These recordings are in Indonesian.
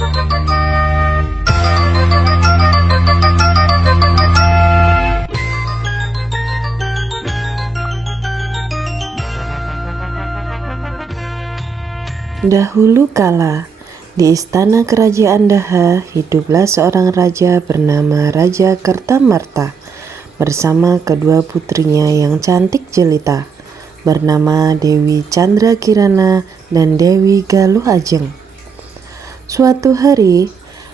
Dahulu kala, di istana kerajaan Daha hiduplah seorang raja bernama Raja Kertamarta bersama kedua putrinya yang cantik jelita bernama Dewi Candrakirana dan Dewi Galuh Ajeng. Suatu hari,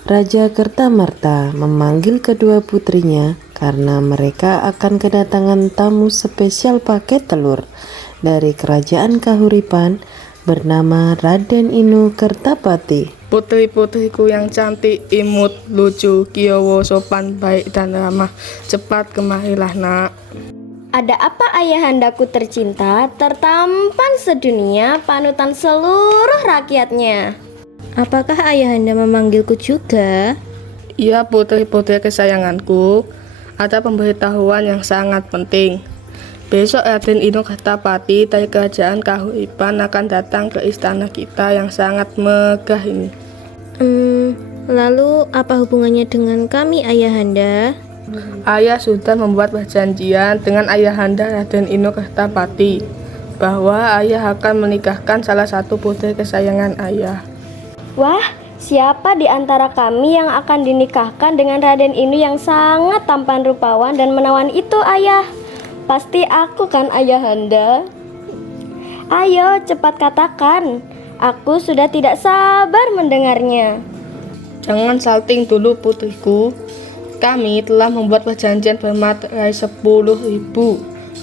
Raja Kertamarta memanggil kedua putrinya karena mereka akan kedatangan tamu spesial paket telur dari kerajaan Kahuripan bernama Raden Inu Kertapati. Putri-putriku yang cantik, imut, lucu, kiyowo, sopan, baik, dan ramah, cepat kemarilah nak. Ada apa ayahandaku tercinta, tertampan sedunia, panutan seluruh rakyatnya? Apakah ayahanda memanggilku juga? Iya putri-putri kesayanganku, ada pemberitahuan yang sangat penting. Besok Raden Inu Kertapati dari kerajaan Kahuripan akan datang ke istana kita yang sangat megah ini. Lalu apa hubungannya dengan kami ayahanda? Ayah sudah membuat perjanjian dengan ayahanda Raden Inu Kertapati bahwa ayah akan menikahkan salah satu putri kesayangan ayah. Wah, siapa di antara kami yang akan dinikahkan dengan Raden Inu yang sangat tampan rupawan dan menawan itu, ayah? Pasti aku kan ayahanda. Ayo cepat katakan, aku sudah tidak sabar mendengarnya. Jangan salting dulu putriku. Kami telah membuat perjanjian bermaterai 10.000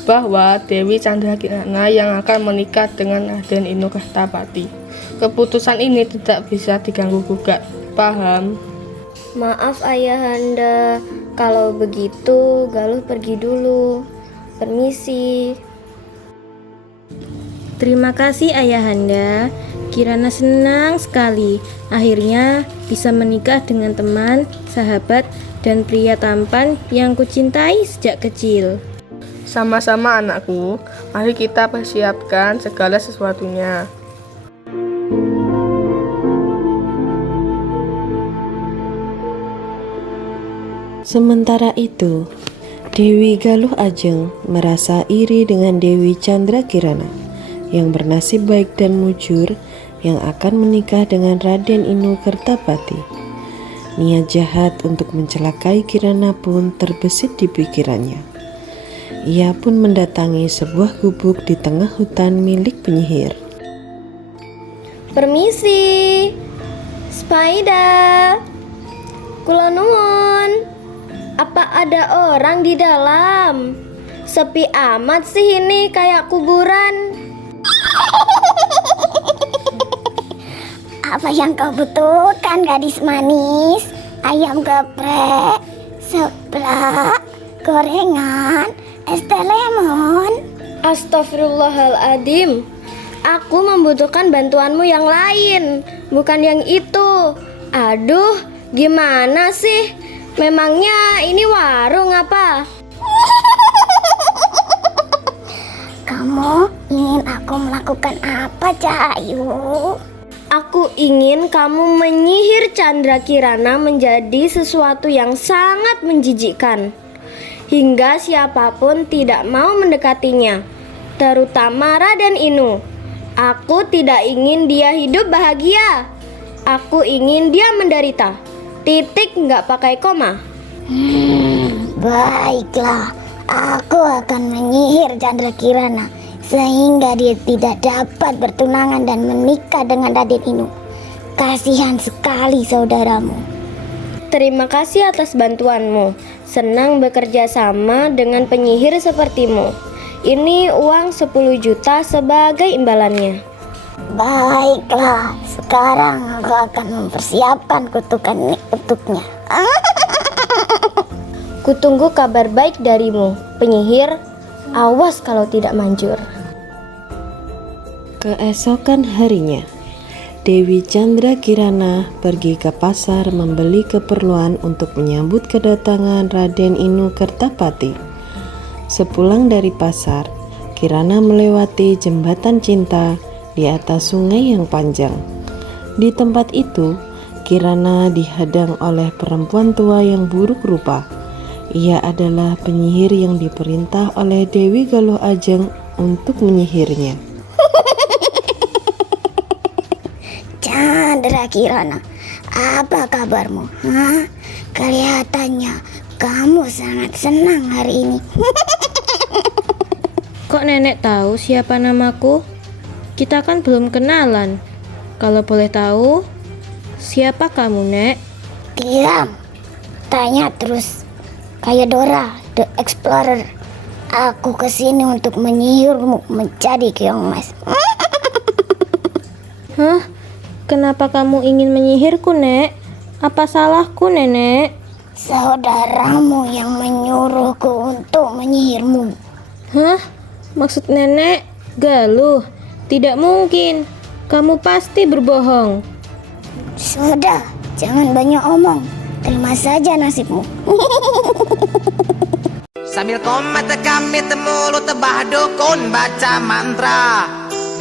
bahwa Dewi Candrakirana yang akan menikah dengan Raden Inu Kertapati. Keputusan ini tidak bisa diganggu gugat. Paham? Maaf ayahanda, kalau begitu Galuh pergi dulu. Permisi. Terima kasih ayahanda. Kirana senang sekali akhirnya bisa menikah dengan teman, sahabat, dan pria tampan yang kucintai sejak kecil. Sama-sama anakku, mari kita persiapkan segala sesuatunya. Sementara itu, Dewi Galuh Ajeng merasa iri dengan Dewi Candrakirana yang bernasib baik dan mujur yang akan menikah dengan Raden Inu Kertapati. Niat jahat untuk mencelakai Kirana pun terbesit di pikirannya. Ia pun mendatangi sebuah gubuk di tengah hutan milik penyihir. Permisi, Spider. Kula nuwun. Apa ada orang di dalam? Sepi amat sih ini, kayak kuburan. Apa yang kau butuhkan, gadis manis? Ayam geprek, seblak, gorengan, es teh lemon. Astagfirullahaladzim. Aku membutuhkan bantuanmu yang lain, bukan yang itu. Aduh, gimana sih? Memangnya ini warung apa? Kamu ingin aku melakukan apa, Cahayu? Aku ingin kamu menyihir Candrakirana menjadi sesuatu yang sangat menjijikkan, hingga siapapun tidak mau mendekatinya, terutama Raden Inu. Aku tidak ingin dia hidup bahagia. Aku ingin dia menderita. Titik, nggak pakai koma. Baiklah, aku akan menyihir Candrakirana sehingga dia tidak dapat bertunangan dan menikah dengan Raden Inu. Kasihan sekali saudaramu. Terima kasih atas bantuanmu. Senang bekerja sama dengan penyihir sepertimu. Ini uang 10 juta sebagai imbalannya. Baiklah, sekarang aku akan mempersiapkan kutukan ini untuknya. Kutunggu kabar baik darimu, penyihir. Awas kalau tidak manjur. Keesokan harinya, Dewi Candrakirana pergi ke pasar membeli keperluan untuk menyambut kedatangan Raden Inu Kertapati. Sepulang dari pasar, Kirana melewati jembatan cinta di atas sungai yang panjang. Di tempat itu, Kirana dihadang oleh perempuan tua yang buruk rupa. Ia adalah penyihir yang diperintah oleh Dewi Galuh Ajeng untuk menyihirnya. Chandra Kirana, apa kabarmu? Hah? Kelihatannya kamu sangat senang hari ini. Kok nenek tahu siapa namaku? Kita kan belum kenalan. Kalau boleh tahu, siapa kamu, Nek? Diam, tanya terus. Kayak Dora, the Explorer. Aku kesini untuk menyihirmu menjadi keong emas. Hah? Kenapa kamu ingin menyihirku, Nek? Apa salahku, Nenek? Saudaramu yang menyuruhku untuk menyihirmu. Hah? Maksud Nenek Galuh? Tidak mungkin. Kamu pasti berbohong. Sudah, jangan banyak omong. Terima saja nasibmu. Sambil komat kami mulut tebah dukun baca mantra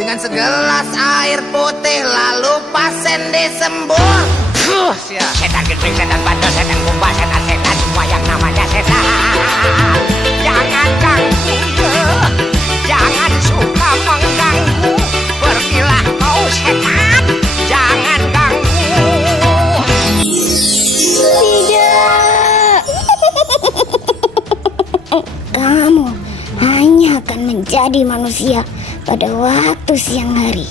dengan segelas air putih lalu pasien disembur. Setan gedeng, setan bandel, setan kumbang, setan semua yang namanya setan. Jangan ganggu, jangan suka mengganggu. Pergilah kau setan, jangan ganggu. Tidak. Kamu hanya akan menjadi manusia pada waktu siang hari.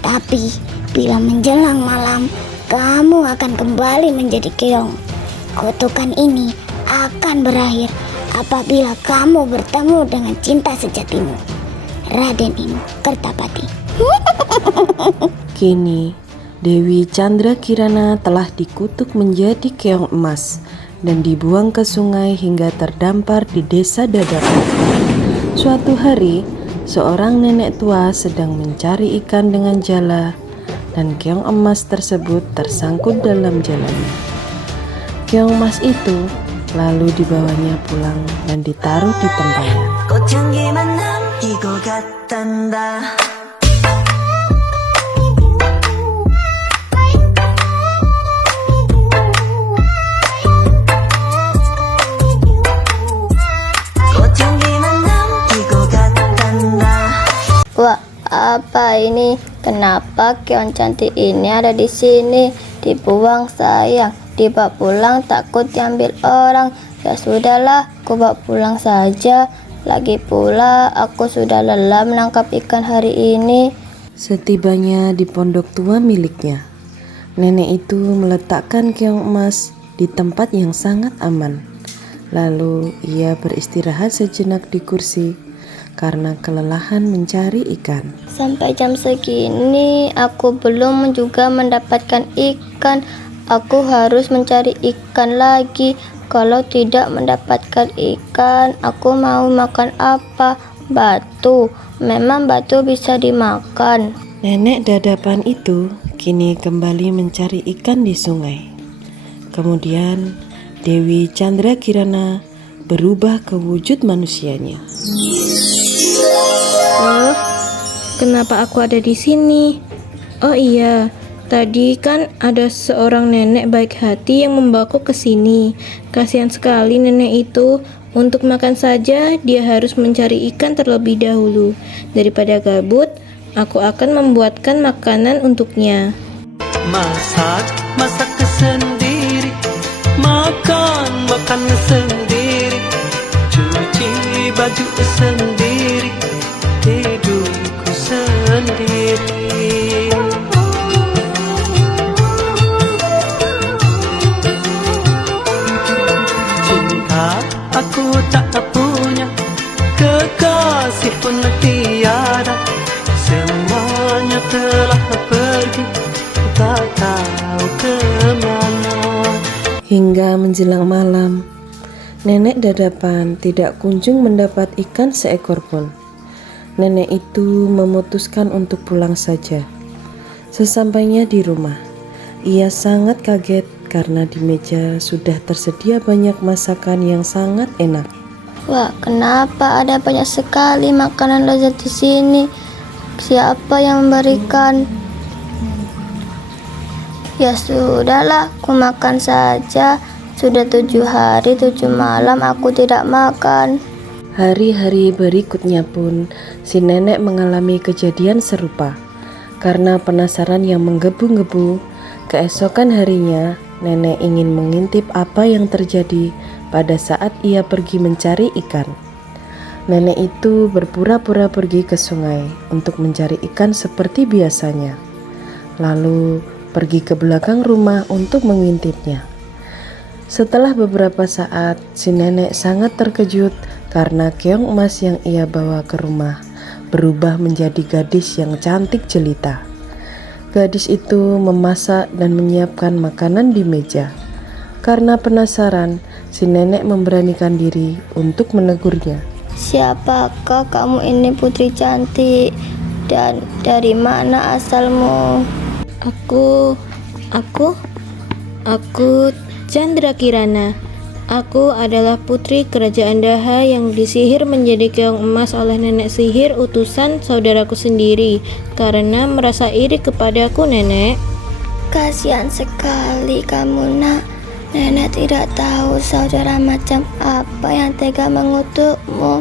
Tapi bila menjelang malam, kamu akan kembali menjadi keong. Kutukan ini akan berakhir apabila kamu bertemu dengan cinta sejatimu, Raden Inu Kertapati. Kini, Dewi Chandra Kirana telah dikutuk menjadi keong emas dan dibuang ke sungai hingga terdampar di desa Dadakan. Suatu hari, seorang nenek tua sedang mencari ikan dengan jala dan keong emas tersebut tersangkut dalam jalanya. Keong emas itu lalu dibawanya pulang dan ditaruh di tempatnya. 꽃향기만 남기고 갔단다. 꽃향기만 남기고 갔단다. Wah, apa ini? Kenapa keong cantik ini ada di sini? Dibuang sayang, dibawa pulang takut diambil orang. Ya sudahlah, aku bawa pulang saja. Lagi pula aku sudah lelah menangkap ikan hari ini. Setibanya di pondok tua miliknya, nenek itu meletakkan keong emas di tempat yang sangat aman. Lalu ia beristirahat sejenak di kursi karena kelelahan mencari ikan. Sampai jam segini aku belum juga mendapatkan ikan. Aku harus mencari ikan lagi. Kalau tidak mendapatkan ikan, aku mau makan apa? Batu. Memang batu bisa dimakan. Nenek dadapan itu kini kembali mencari ikan di sungai. Kemudian Dewi Chandra Kirana berubah ke wujud manusianya. Oh, kenapa aku ada di sini? Oh iya, tadi kan ada seorang nenek baik hati yang membawaku ke sini. Kasihan sekali nenek itu. Untuk makan saja dia harus mencari ikan terlebih dahulu. Daripada gabut, aku akan membuatkan makanan untuknya. Masak sendiri, makan sendiri, cuci baju sendiri, hidupku sendiri. Cinta aku tak punya, kekasih pun tiada, semuanya telah pergi, tak tahu kemana. Hingga menjelang malam, nenek dadapan tidak kunjung mendapat ikan seekor pun. Nenek itu memutuskan untuk pulang saja. Sesampainya di rumah, ia sangat kaget karena di meja sudah tersedia banyak masakan yang sangat enak. Wah, kenapa ada banyak sekali makanan lezat di sini? Siapa yang memberikan? Ya sudahlah, aku makan saja. Sudah 7 hari 7 malam aku tidak makan. Hari-hari berikutnya pun si nenek mengalami kejadian serupa. Karena penasaran yang menggebu-gebu, keesokan harinya nenek ingin mengintip apa yang terjadi pada saat ia pergi mencari ikan. Nenek itu berpura-pura pergi ke sungai untuk mencari ikan seperti biasanya. Lalu pergi ke belakang rumah untuk mengintipnya. Setelah beberapa saat, si nenek sangat terkejut karena keong emas yang ia bawa ke rumah berubah menjadi gadis yang cantik jelita. Gadis itu memasak dan menyiapkan makanan di meja. Karena penasaran, si nenek memberanikan diri untuk menegurnya. Siapakah kamu ini, putri cantik? Dan dari mana asalmu? Aku Chandra Kirana. Aku adalah putri kerajaan Daha yang disihir menjadi keong emas oleh nenek sihir utusan saudaraku sendiri karena merasa iri kepadaku, nenek. Kasihan sekali kamu, nak. Nenek tidak tahu saudara macam apa yang tega mengutukmu.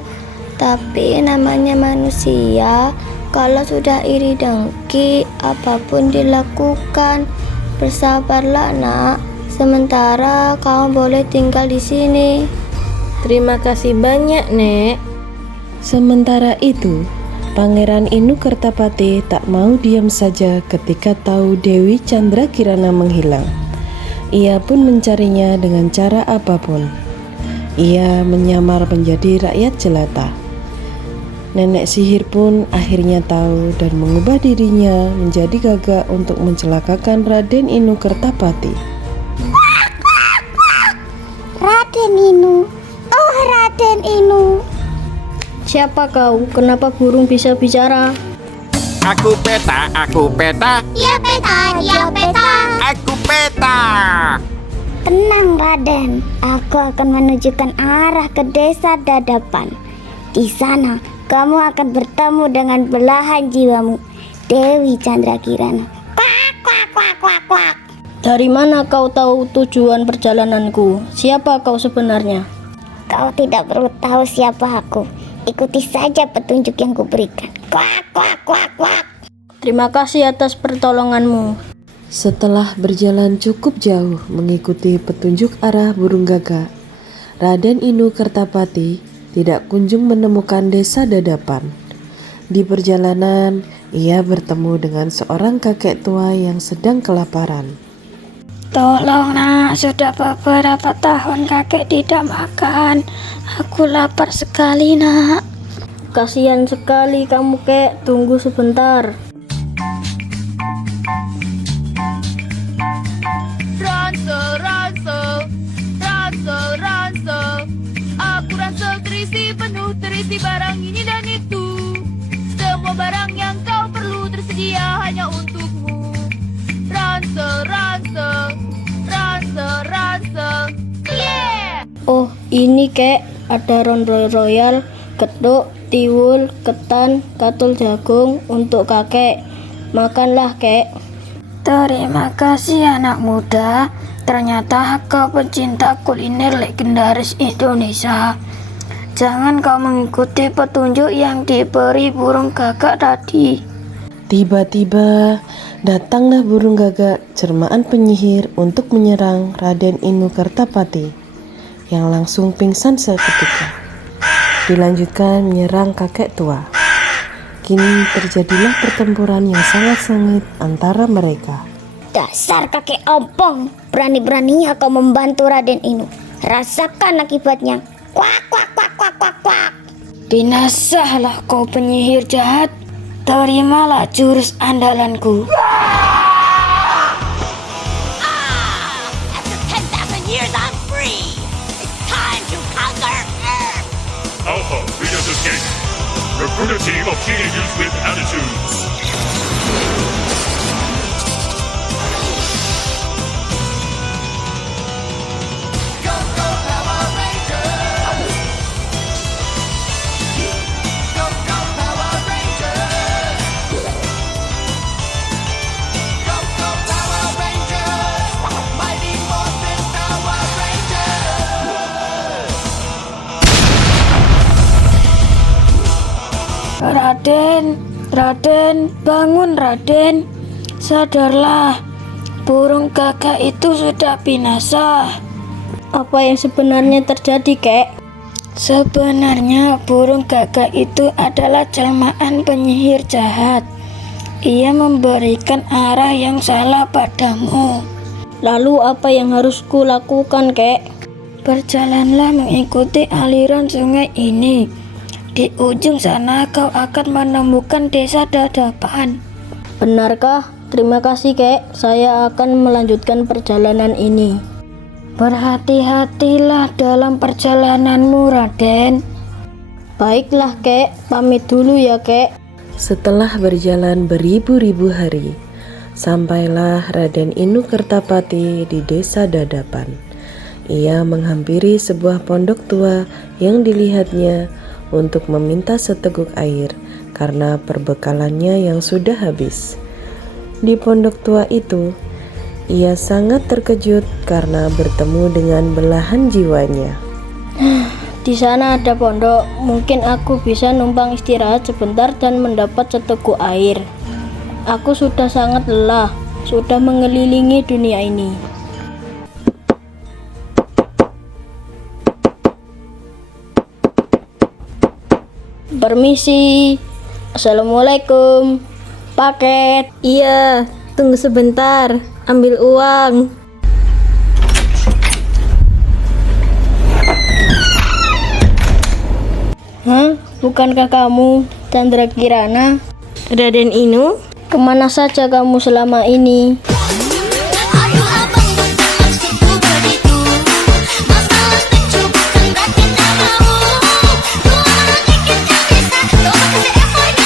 Tapi namanya manusia, kalau sudah iri dengki, apapun dilakukan. Bersabarlah, nak. Sementara kamu boleh tinggal di sini. Terima kasih banyak, Nek. Sementara itu, Pangeran Inu Kertapati tak mau diam saja ketika tahu Dewi Chandra Kirana menghilang. Ia pun mencarinya dengan cara apapun. Ia menyamar menjadi rakyat jelata. Nenek sihir pun akhirnya tahu dan mengubah dirinya menjadi gagak untuk mencelakakan Raden Inu Kertapati. Raden Inu, oh Raden Inu. Siapa kau? Kenapa burung bisa bicara? Aku peta, aku peta, Ya peta, ya peta. aku peta. Tenang Raden, aku akan menunjukkan arah ke desa Dadapan. Di sana kamu akan bertemu dengan belahan jiwamu, Dewi Chandra Kirana. Kuak, kuak, kuak, kuak, kuak. Dari mana kau tahu tujuan perjalananku? Siapa kau sebenarnya? Kau tidak perlu tahu siapa aku. Ikuti saja petunjuk yang kuberikan. Kuak, kuak, kuak, kuak. Terima kasih atas pertolonganmu. Setelah berjalan cukup jauh mengikuti petunjuk arah burung gagak, Raden Inu Kertapati tidak kunjung menemukan desa Dadapan. Di perjalanan, ia bertemu dengan seorang kakek tua yang sedang kelaparan. Tolong nak, sudah beberapa tahun kakek tidak makan. Aku lapar sekali nak. Kasihan sekali kamu, kek. Tunggu sebentar. Ransel. Aku ransel terisi barang ini dan itu. Semua barang yang kau perlu tersedia hanya untukmu. Ransel. Yeah! Oh, ini kek. Ada ronde royal, geduk, tiwul, ketan, katul jagung untuk kakek. Makanlah, kek. Terima kasih anak muda. Ternyata kau pencinta kuliner legendaris Indonesia. Jangan kau mengikuti petunjuk yang diberi burung gagak tadi. Tiba-tiba datanglah burung gagak cermaan penyihir untuk menyerang Raden Inu Kertapati yang langsung pingsan seketika. Dilanjutkan menyerang kakek tua. Kini terjadilah pertempuran yang sangat sengit antara mereka. Dasar kakek ompong, berani-beraninya kau membantu Raden Inu. Rasakan akibatnya. Kuak, kuak, kuak, kuak, kuak, kuak. Binasalah kau penyihir jahat. Terimalah jurus andalanku. After 10,000 years I'm free. It's time to conquer Earth. Alpha, Venus Escape. Recruit a team of teenagers with attitudes. Raden, Raden, bangun Raden. Sadarlah, burung gagak itu sudah binasa. Apa yang sebenarnya terjadi, Kek? Sebenarnya burung gagak itu adalah jelmaan penyihir jahat. Ia memberikan arah yang salah padamu. Lalu apa yang harus kulakukan, Kek? Berjalanlah mengikuti aliran sungai ini. Di ujung sana kau akan menemukan desa Dadapan. Benarkah? Terima kasih, Kek. Saya akan melanjutkan perjalanan ini. Berhati-hatilah dalam perjalananmu, Raden. Baiklah, Kek. Pamit dulu ya, Kek. Setelah berjalan beribu-ribu hari, sampailah Raden Inu Kertapati di desa Dadapan. Ia menghampiri sebuah pondok tua yang dilihatnya untuk meminta seteguk air karena perbekalannya yang sudah habis. Di pondok tua itu, ia sangat terkejut karena bertemu dengan belahan jiwanya. Di sana ada pondok. Mungkin aku bisa numpang istirahat sebentar dan mendapat seteguk air. Aku sudah sangat lelah, sudah mengelilingi dunia ini. Permisi. Assalamualaikum. Paket. Iya, tunggu sebentar, ambil uang. Hah? Bukankah kamu Chandra Kirana? Raden Inu? Kemana saja kamu selama ini? Aduh abang bukan situ begitu. Masalah lucu bukan berarti tak mau. Dua orang dikit tak bisa.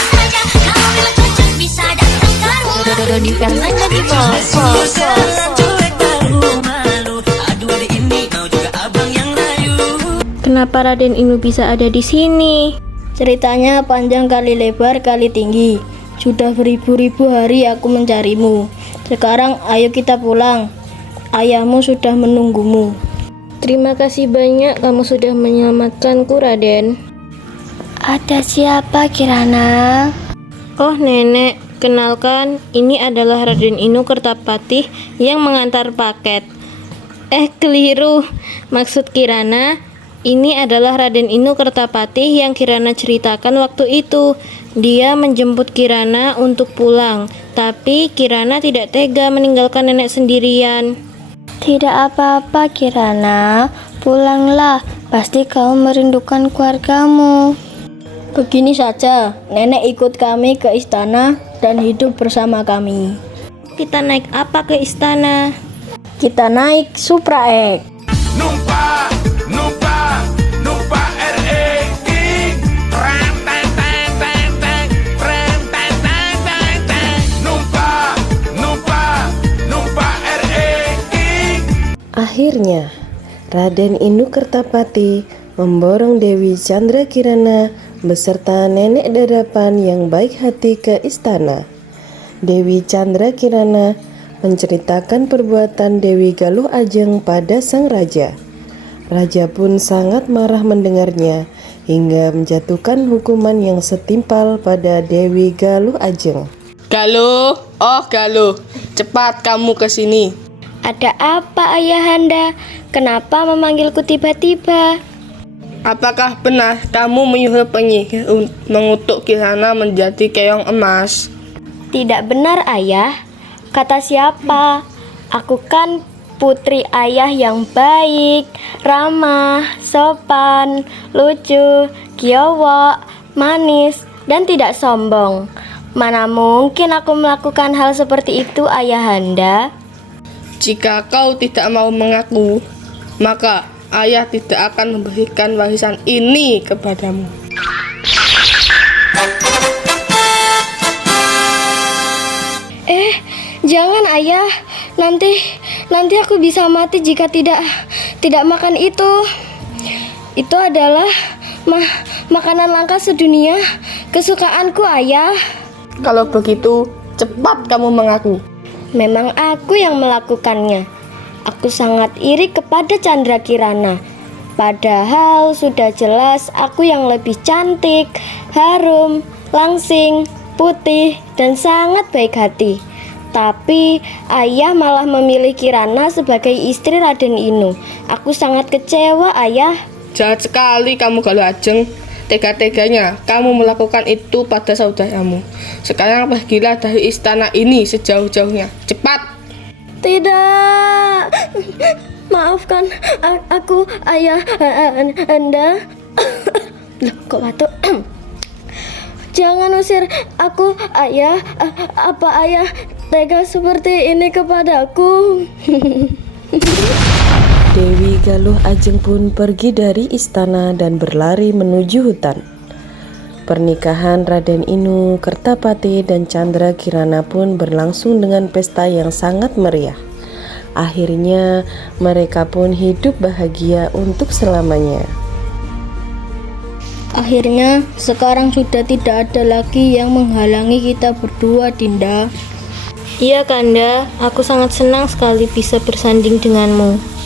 Coba kasih effortnya saja. Kalau memang cocok bisa datang ke rumah. Kenapa Raden Inu bisa ada di sini? Ceritanya panjang kali lebar kali tinggi. Sudah beribu-ribu hari aku mencarimu. Sekarang ayo kita pulang. Ayahmu sudah menunggumu. Terima kasih banyak kamu sudah menyelamatkanku, Raden. Ada siapa, Kirana? Oh, Nenek, kenalkan, ini adalah Raden Inu Kertapati yang mengantar paket. Keliru. Maksud Kirana, ini adalah Raden Inu Kertapati yang Kirana ceritakan waktu itu. Dia menjemput Kirana untuk pulang, tapi Kirana tidak tega meninggalkan nenek sendirian. Tidak apa-apa, Kirana. Pulanglah, pasti kau merindukan keluargamu. Begini saja, nenek ikut kami ke istana dan hidup bersama kami. Kita naik apa ke istana? Kita naik Supra X. Numpa, numpa, numpa R.E.I. Rem, teng, teng, teng, teng. Rem, teng, teng, teng, teng. Numpa, numpa, numpa R.E.I. Akhirnya, Raden Inu Kertapati memborong Dewi Chandra Kirana beserta nenek Dadapan yang baik hati ke istana. Dewi Chandra Kirana menceritakan perbuatan Dewi Galuh Ajeng pada sang raja. Raja pun sangat marah mendengarnya hingga menjatuhkan hukuman yang setimpal pada Dewi Galuh Ajeng. Galuh, oh Galuh, cepat kamu ke sini. Ada apa, Ayahanda? Kenapa memanggilku tiba-tiba? Apakah benar kamu menyuruh penyihir mengutuk Kirana menjadi keong emas? Tidak benar, Ayah. Kata siapa? Aku kan putri ayah yang baik, ramah, sopan, lucu, kiowok, manis, dan tidak sombong. Mana mungkin aku melakukan hal seperti itu, Ayahanda? Jika kau tidak mau mengaku, maka ayah tidak akan memberikan warisan ini kepadamu. Jangan, Ayah. Nanti aku bisa mati jika tidak makan itu. Itu adalah makanan langka sedunia kesukaanku, Ayah. Kalau begitu, cepat kamu mengaku. Memang aku yang melakukannya. Aku sangat iri kepada Chandra Kirana. Padahal sudah jelas aku yang lebih cantik, harum, langsing, putih, dan sangat baik hati. Tapi ayah malah memilih Kirana sebagai istri Raden Inu. Aku sangat kecewa, ayah. Jahat sekali kamu Galuh Ajeng. Tega-teganya kamu melakukan itu pada saudaramu. Sekarang pergilah dari istana ini sejauh-jauhnya. Cepat! Tidak. Maafkan aku, ayah Anda. Loh, kok batuk? Jangan usir aku, ayah. Apa ayah tega seperti ini kepadaku? Dewi Galuh Ajeng pun pergi dari istana dan berlari menuju hutan. Pernikahan Raden Inu, Kertapati, dan Candra Kirana pun berlangsung dengan pesta yang sangat meriah. Akhirnya mereka pun hidup bahagia untuk selamanya. Akhirnya sekarang sudah tidak ada lagi yang menghalangi kita berdua, Dinda. Iya Kanda, aku sangat senang sekali bisa bersanding denganmu.